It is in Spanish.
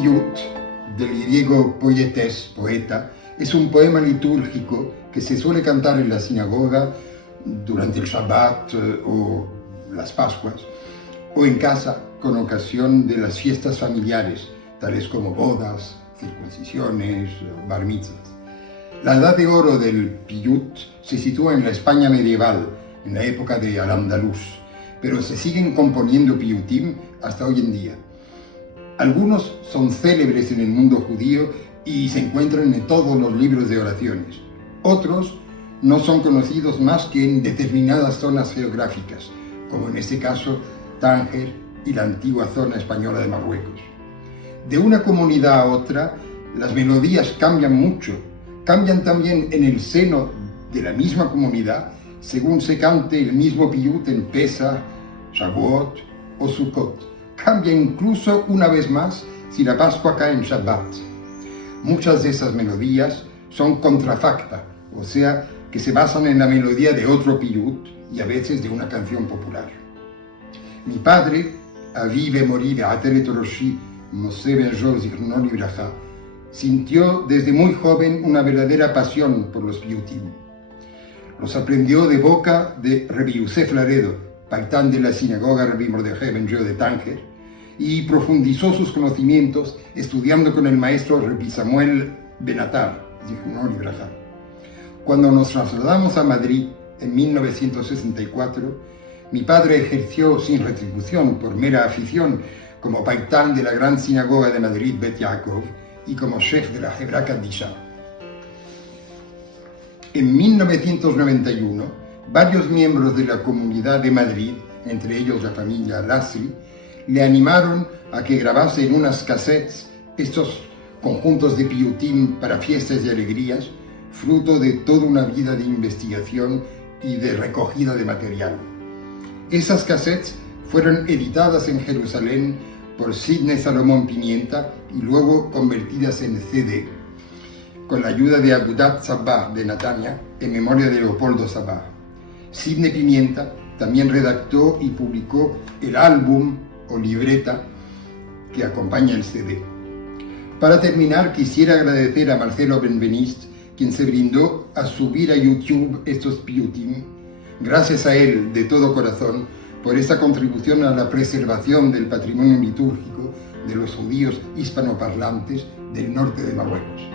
Piyut, del griego poietes, poeta, es un poema litúrgico que se suele cantar en la sinagoga durante el Shabbat o las Pascuas, o en casa con ocasión de las fiestas familiares, tales como bodas, circuncisiones, bar mitzvahs. La edad de oro del Piyut se sitúa en la España medieval, en la época de Al-Andalus, pero se siguen componiendo piyutim hasta hoy en día. Algunos son célebres en el mundo judío y se encuentran en todos los libros de oraciones. Otros no son conocidos más que en determinadas zonas geográficas, como en este caso Tánger y la antigua zona española de Marruecos. De una comunidad a otra, las melodías cambian mucho. Cambian también en el seno de la misma comunidad, según se cante el mismo piyut en Pesach, Shavuot o Sukkot. Cambia incluso una vez más si la Pascua cae en Shabbat. Muchas de esas melodías son contrafacta, o sea, que se basan en la melodía de otro piyut y a veces de una canción popular. Mi padre, Avi Mori Be'ateret Roshi, Moshe Ben Joseph Zichrono Livracha, sintió desde muy joven una verdadera pasión por los piyutim. Los aprendió de boca de Rabbi Yosef Laredo, paitán de la sinagoga Rabbi Mordechai Ben Joe de Tánger, y profundizó sus conocimientos estudiando con el maestro Rabbi Samuel Benatar, Zichrono Livracha. Cuando nos trasladamos a Madrid en 1964, mi padre ejerció sin retribución, por mera afición, como paitán de la gran sinagoga de Madrid Bet Yaakov y como chef de la Hebra Kadisha. En 1991, varios miembros de la Comunidad de Madrid, entre ellos la familia Lasri, le animaron a que grabase en unas cassettes estos conjuntos de piyutim para fiestas y alegrías, fruto de toda una vida de investigación y de recogida de material. Esas cassettes fueron editadas en Jerusalén por Sidney Salomón Pimienta y luego convertidas en CD, con la ayuda de Agudat Sabbah de Natania, en memoria de Leopoldo Sabbah. Sidney Pimienta también redactó y publicó el álbum o libreta que acompaña el CD. Para terminar, quisiera agradecer a Marcelo Benveniste, quien se brindó a subir a YouTube estos piyutim. Gracias a él, de todo corazón, por esta contribución a la preservación del patrimonio litúrgico de los judíos hispanoparlantes del norte de Marruecos.